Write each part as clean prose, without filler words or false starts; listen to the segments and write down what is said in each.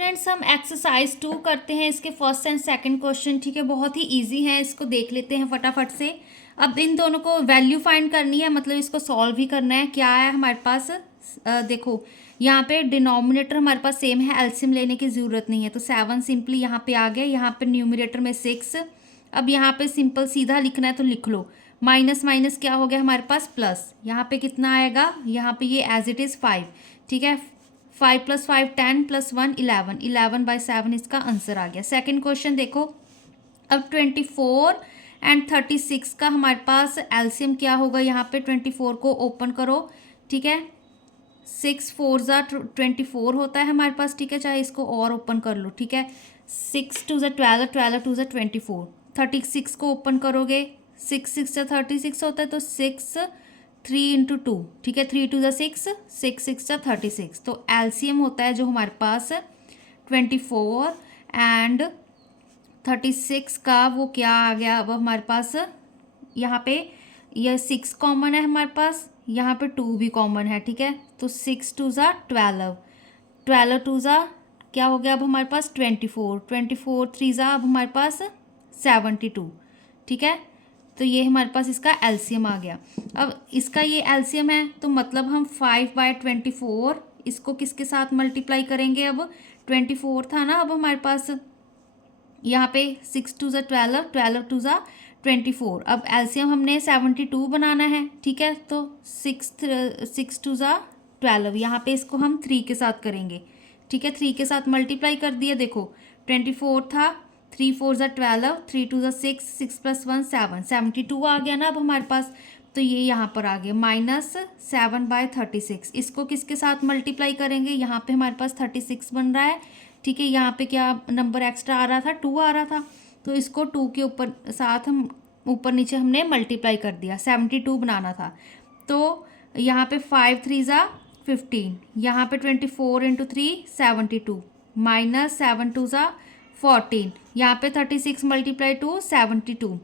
Students, हम exercise 2 करते हैं। इसके फर्स्ट एंड सेकंड क्वेश्चन ठीक है, बहुत ही इजी है। इसको देख लेते हैं फटाफट से। अब इन दोनों को वैल्यू फाइंड करनी है, मतलब इसको सॉल्व भी करना है। क्या है हमारे पास, देखो यहाँ पे डिनोमिनेटर हमारे पास सेम है, एलसीएम लेने की ज़रूरत नहीं है। तो 7 सिंपली यहाँ पे आ गया, यहाँ पे न्यूमरेटर में 6। अब यहाँ पे सिंपल सीधा लिखना है तो लिख लो। माइनस माइनस क्या हो गया हमारे पास प्लस। यहाँ पे कितना आएगा, यहाँ पे ये एज इट इज़ 5। ठीक है, 5 + 5 10 + 1 11, 11/7 इसका आंसर आ गया। सेकंड क्वेश्चन देखो। अब 24 एंड 36 का हमारे पास एलसीएम क्या होगा। यहाँ पे 24 को ओपन करो। ठीक है, 6 4 24 होता है हमारे पास। ठीक है, चाहे इसको और ओपन कर लो। ठीक है, 6 2 12, 12 2 24। 36 को ओपन करोगे, 6 6 36 होता है, तो 6 3 × 2। ठीक है, 3 2 6, 6 6 36। तो एलसीएम होता है जो हमारे पास 24 एंड 36 का, वो क्या आ गया अब हमारे पास। यहाँ पे यह 6 कॉमन है हमारे पास, यहाँ पे 2 भी कॉमन है। ठीक है, तो 6 2 12, 12 2 क्या हो गया अब हमारे पास 24, 24 3 अब हमारे पास 72। ठीक है, तो ये हमारे पास इसका एलसीएम आ गया। अब इसका ये एलसीएम है, तो मतलब हम 5/24 इसको किसके साथ मल्टीप्लाई करेंगे। अब 24 था ना अब हमारे पास, यहाँ पे 6 2 12, 12 2 24। अब एलसीएम हमने 72 बनाना है। ठीक है, तो 6 2 12, यहाँ पे इसको हम 3 के साथ करेंगे। ठीक है, 3 के साथ मल्टीप्लाई कर दिया। देखो 24 था, 3 4 12, 3 2 6, 6 + 1 7, 72 आ गया ना अब हमारे पास। तो ये यहाँ पर आ गया -7/36। इसको किसके साथ मल्टीप्लाई करेंगे, यहाँ पे हमारे पास 36 बन रहा है। ठीक है, यहाँ पे क्या नंबर एक्स्ट्रा आ रहा था, 2 आ रहा था, तो इसको 2 के ऊपर साथ हम ऊपर नीचे हमने मल्टीप्लाई कर दिया। 72 बनाना था, तो यहाँ पे 5 3 15, यहाँ पे 24 × 3 72, -7 2 14, यहाँ पे 36 × 2 72।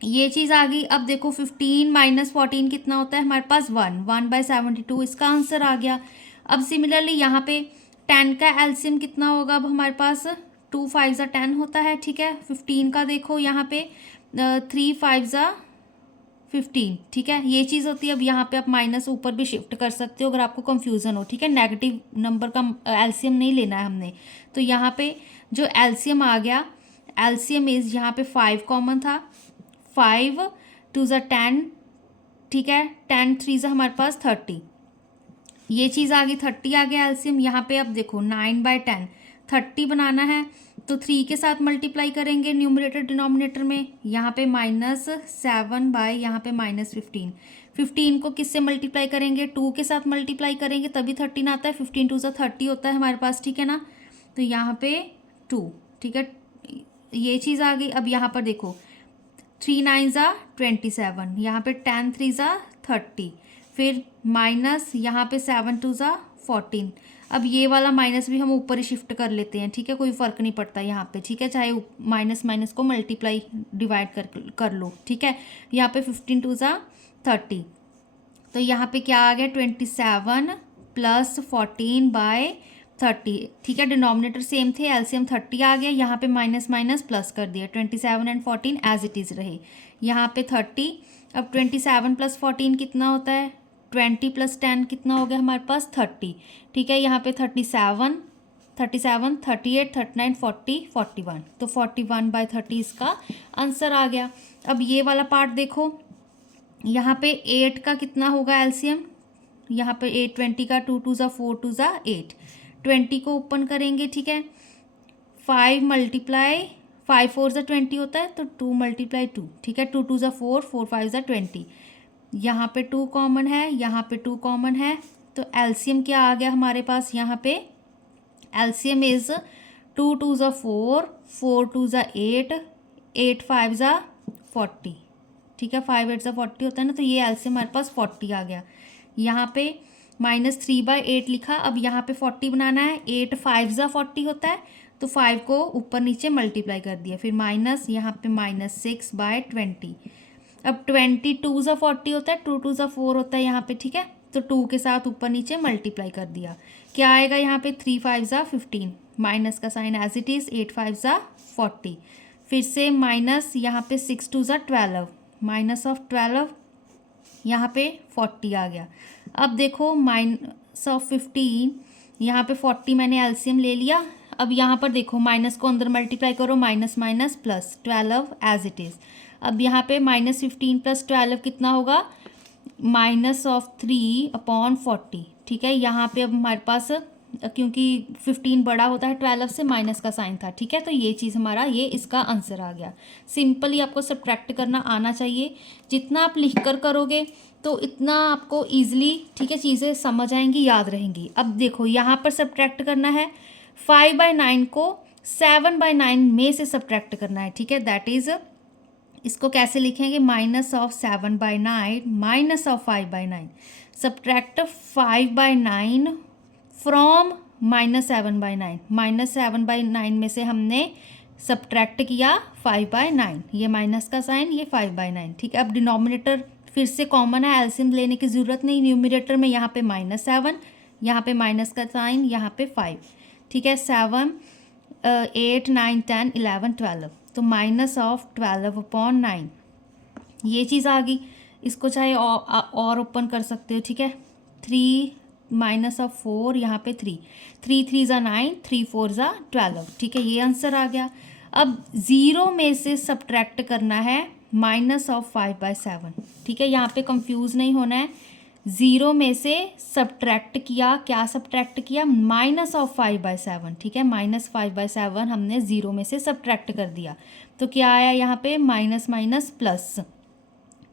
ये चीज़ आ गई। अब देखो 15 - 14 कितना होता है हमारे पास, 1/72 इसका आंसर आ गया। अब सिमिलरली यहाँ पे 10 का एलसीएम कितना होगा अब हमारे पास, 2 5 10 होता है। ठीक है, 15 का देखो यहाँ पे 3 5 15। ठीक है, ये चीज़ होती है। अब यहाँ पे आप माइनस ऊपर भी शिफ्ट कर सकते हो अगर आपको कंफ्यूजन हो। ठीक है, नेगेटिव नंबर का एलसीएम नहीं लेना है हमने। तो यहाँ पे जो एलसीएम आ गया, एलसीएम इज यहाँ पे 5 कॉमन था, 5 2 10। ठीक है, 10 3 हमारे पास 30, ये चीज़ आ गई। 30 आ गया एलसीएम। यहाँ पे अब देखो 9/10, 30 बनाना है, तो 3 के साथ मल्टीप्लाई करेंगे न्यूमरेटर डिनोमिनेटर में। यहाँ पे -7 यहाँ पे -15। 15 को किससे मल्टीप्लाई करेंगे, 2 के साथ मल्टीप्लाई करेंगे तभी 13 आता है। 15 2 30 होता है हमारे पास। ठीक है ना, तो यहाँ पे 2। ठीक है, ये चीज़ आ गई। अब यहाँ पर देखो 3 9 27, यहाँ पे 10 3 30, फिर माइनस यहाँ पे 7 2 14। अब ये वाला माइनस भी हम ऊपर ही शिफ्ट कर लेते हैं। ठीक है, कोई फ़र्क नहीं पड़ता यहाँ पे। ठीक है, चाहे माइनस माइनस को मल्टीप्लाई डिवाइड कर लो। ठीक है, यहाँ पे 15 2 30, तो यहाँ पे क्या आ गया 27 + 14/30। ठीक है, डिनोमिनेटर सेम थे, एलसीएम 30 आ गया। यहाँ पे माइनस माइनस प्लस कर दिया, 27 एंड 14 एज इट इज़ रहे। यहाँ पे 30। अब 27 + 14 कितना होता है, 20 + 10 कितना हो गया हमारे पास 30। ठीक है, यहाँ पे 37 38 39 40 41, तो 41/30 इसका आंसर आ गया। अब ये वाला पार्ट देखो, यहाँ पे 8 का कितना होगा एलसीएम, यहाँ पे 8 20 का 2 2 4 2 8, 20 को ओपन करेंगे। ठीक है, 5 × 5 4 20 होता है, तो 2 × 2। ठीक है, 2 2 4, 4 5 20, यहाँ पे 2 कॉमन है, यहाँ पे 2 कॉमन है, तो एलसीएम क्या आ गया हमारे पास, यहाँ पे एलसीएम इज 2 2 4, 4 2 8, 8 5 40। ठीक है, 5 8 40 होता है ना, तो ये एलसीएम हमारे पास 40 आ गया। यहाँ पे -3/8 लिखा। अब यहाँ पे 40 बनाना है, 8 5 40 होता है, तो 5 को ऊपर नीचे मल्टीप्लाई कर दिया, फिर माइनस यहाँ पे -6/20। अब 22 40 होता है, 2 2 4 होता है यहाँ पे। ठीक है, तो 2 के साथ ऊपर नीचे मल्टीप्लाई कर दिया। क्या आएगा यहाँ पे 3 5 15, माइनस का साइन एज इट इज़, 8 5 ज़ा 40, फिर से माइनस, यहाँ पे 6 2 ज़ा 12, माइनस ऑफ 12, यहाँ पे 40 आ गया। अब देखो माइनस ऑफ 15, यहाँ पे 40 मैंने एलसीएम ले लिया। अब यहाँ पर देखो माइनस को अंदर मल्टीप्लाई करो, minus minus plus 12 as it is. अब यहाँ पे माइनस 15 प्लस 12 कितना होगा, माइनस ऑफ 3/40, ठीक है। यहाँ पे अब हमारे पास, क्योंकि 15 बड़ा होता है 12 से, माइनस का साइन था, ठीक है। तो ये चीज़ हमारा, ये इसका आंसर आ गया। सिंपली आपको सब्ट्रैक्ट करना आना चाहिए। जितना आप लिख कर करोगे तो इतना आपको ईजिली, ठीक है, चीज़ें समझ आएंगी, याद रहेंगी। अब देखो यहाँ पर सब्ट्रैक्ट करना है, 5/9 को 7/9 में से सब्ट्रैक्ट करना है, ठीक है। दैट इज़, इसको कैसे लिखेंगे, minus of 7/9 minus of 5/9, subtract 5/9 from minus 7/9, minus 7/9 में से हमने सब्ट्रैक्ट किया 5/9, ये माइनस का साइन, ये 5/9, ठीक है। अब डिनोमिनेटर फिर से कॉमन है, एलसीएम लेने की ज़रूरत नहीं। न्यूमरेटर में यहाँ पे -7, यहाँ पे माइनस का साइन, यहाँ पे 5, ठीक है। 7 8 9 10 11 12, तो माइनस ऑफ 12/9, ये चीज़ आ गई। इसको चाहे और ओपन कर सकते हो, ठीक है। 3 माइनस ऑफ 4, यहाँ पे 3 3 3 ज़ा 9, 3 4 ज़ा 12, ठीक है। ये आंसर आ गया। अब 0 में से सब्ट्रैक्ट करना है माइनस ऑफ 5/7, ठीक है। यहाँ पे कंफ्यूज नहीं होना है। 0 में से सब्ट्रैक्ट किया, क्या सब्ट्रैक्ट किया, माइनस ऑफ 5/7, ठीक है। माइनस 5/7 हमने 0 में से सब्ट्रैक्ट कर दिया, तो क्या आया यहाँ पे, माइनस माइनस प्लस,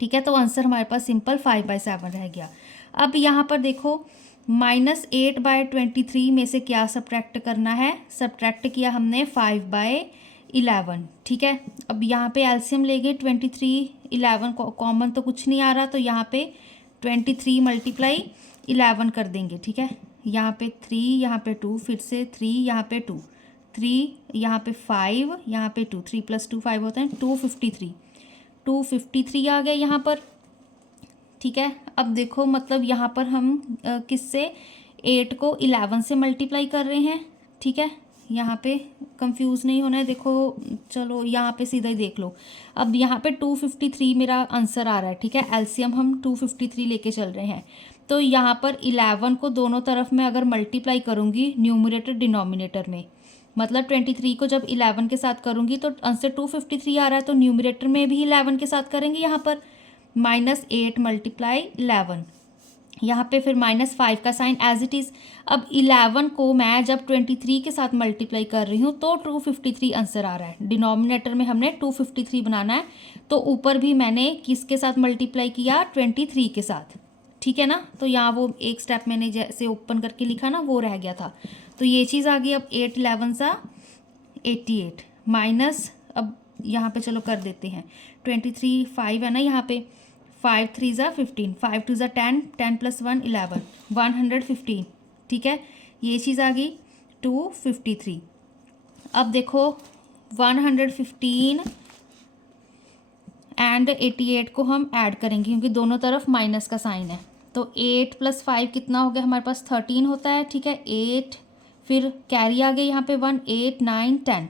ठीक है। तो आंसर हमारे पास सिंपल 5/7 रह गया। अब यहाँ पर देखो, -8/23 में से क्या सब्ट्रैक्ट करना है, सब्ट्रैक्ट किया हमने 5/11, ठीक है। अब यहाँ पे एलसीएम ले गए, 23 11 कॉमन तो कुछ नहीं आ रहा, तो यहाँ पे 23 × 11 कर देंगे, ठीक है। यहाँ पे 3, यहाँ पे 2, फिर से 3, यहाँ पे 2, 3, यहाँ पे 5, यहाँ पे 2, 3 + 2 5 होते हैं, 253 आ गया यहाँ पर, ठीक है। अब देखो मतलब यहाँ पर हम किससे, 8 को 11 से मल्टीप्लाई कर रहे हैं, ठीक है। यहाँ पे कंफ्यूज नहीं होना है। देखो चलो यहाँ पे सीधा ही देख लो। अब यहाँ पे 253 मेरा आंसर आ रहा है, ठीक है। एलसीएम हम 253 लेके चल रहे हैं, तो यहाँ पर 11 को दोनों तरफ में अगर मल्टीप्लाई करूँगी न्यूमरेटर डिनोमिनेटर में, मतलब 23 को जब 11 के साथ करूँगी तो आंसर 253 आ रहा है, तो न्यूमरेटर में भी 11 के साथ करेंगे यहाँ पर, -8 × 11, यहाँ पे फिर -5 का साइन एज इट इज़। अब 11 को मैं जब 23 के साथ मल्टीप्लाई कर रही हूँ तो 253 आंसर आ रहा है। डिनोमिनेटर में हमने 253 बनाना है, तो ऊपर भी मैंने किसके साथ मल्टीप्लाई किया, 23 के साथ, ठीक है ना। तो यहाँ वो एक स्टेप मैंने जैसे ओपन करके लिखा ना, वो रह गया था, तो ये चीज़ आ गई। अब 8 11 सा 88 माइनस, अब यहाँ पे चलो कर देते हैं, 23 5 है ना, यहाँ पे 5 3 ज़ा 15, 5 2 ज़ा 10, 10 + 1 11, 115, ठीक है। ये चीज़ आ गई 253। अब देखो 115 एंड 88 को हम ऐड करेंगे, क्योंकि दोनों तरफ माइनस का साइन है, तो 8 + 5 कितना हो गया हमारे पास, 13 होता है, ठीक है। 8 फिर कैरी आ गया यहाँ पे 1, 8 9 10,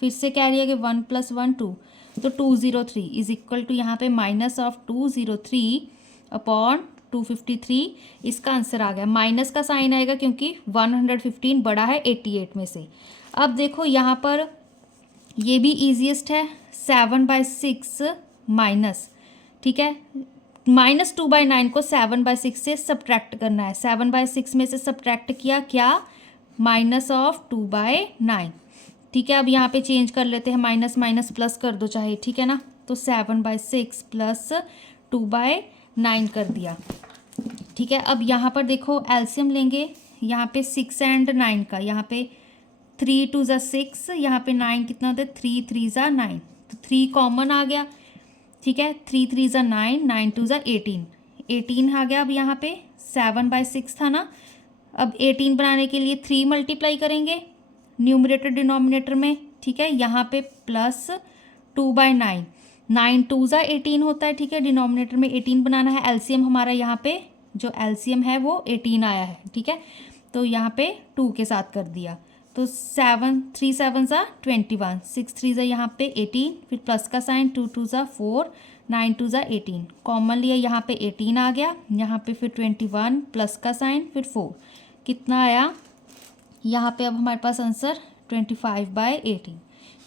फिर से कैरी आ गया 1 + 1 2, तो 203 इज इक्वल टू यहाँ पे -203/253, इसका आंसर आ गया। माइनस का साइन आएगा क्योंकि 115 बड़ा है 88 में से। अब देखो यहाँ पर ये भी ईजीएस्ट है, 7/6 माइनस, ठीक है। -2/9 को 7/6 से सब्ट्रैक्ट करना है, 7/6 में से सब्ट्रैक्ट किया क्या, -2/9, ठीक है। अब यहाँ पे चेंज कर लेते हैं, माइनस माइनस प्लस कर दो चाहे, ठीक है ना। तो 7/6 + 2/9 कर दिया, ठीक है। अब यहाँ पर देखो एलसीएम लेंगे, यहाँ पे 6 एंड 9 का, यहाँ पे 3 2 ज़ा 6, यहाँ पे 9 कितना होता है, 3 3 ज़ा 9, तो 3 कॉमन आ गया, ठीक है। 3 3 ज़ा 9, 9 2 ज़ा 18, 18 आ गया। अब यहाँ पे 7/6 था ना, अब 18 बनाने के लिए 3 मल्टीप्लाई करेंगे न्यूमरेटर डिनोमिनेटर में, ठीक है। यहाँ पे +2/9, 9 2 ज़ा 18 होता है, ठीक है। डिनोमिनेटर में 18 बनाना है। एलसीएम हमारा यहाँ पे जो एलसीएम है वो 18 आया है, ठीक है। तो यहाँ पे 2 के साथ कर दिया, तो 7 3 7 ज़ा 21, 6 3 ज़ा यहाँ पे 18, फिर प्लस का साइन, 2 2 ज़ा 4, 9 2 ज़ा 18, कॉमन लिया यहाँ पे 18 आ गया, यहाँ पे फिर 21 प्लस का साइन फिर 4, कितना आया यहाँ पे अब हमारे पास आंसर 25/18।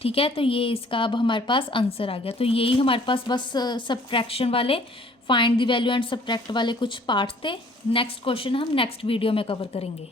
ठीक है, तो ये इसका अब हमारे पास आंसर आ गया। तो यही हमारे पास बस सब्ट्रैक्शन वाले, find the value and subtract वाले कुछ पार्ट्स थे। नेक्स्ट क्वेश्चन हम नेक्स्ट वीडियो में कवर करेंगे।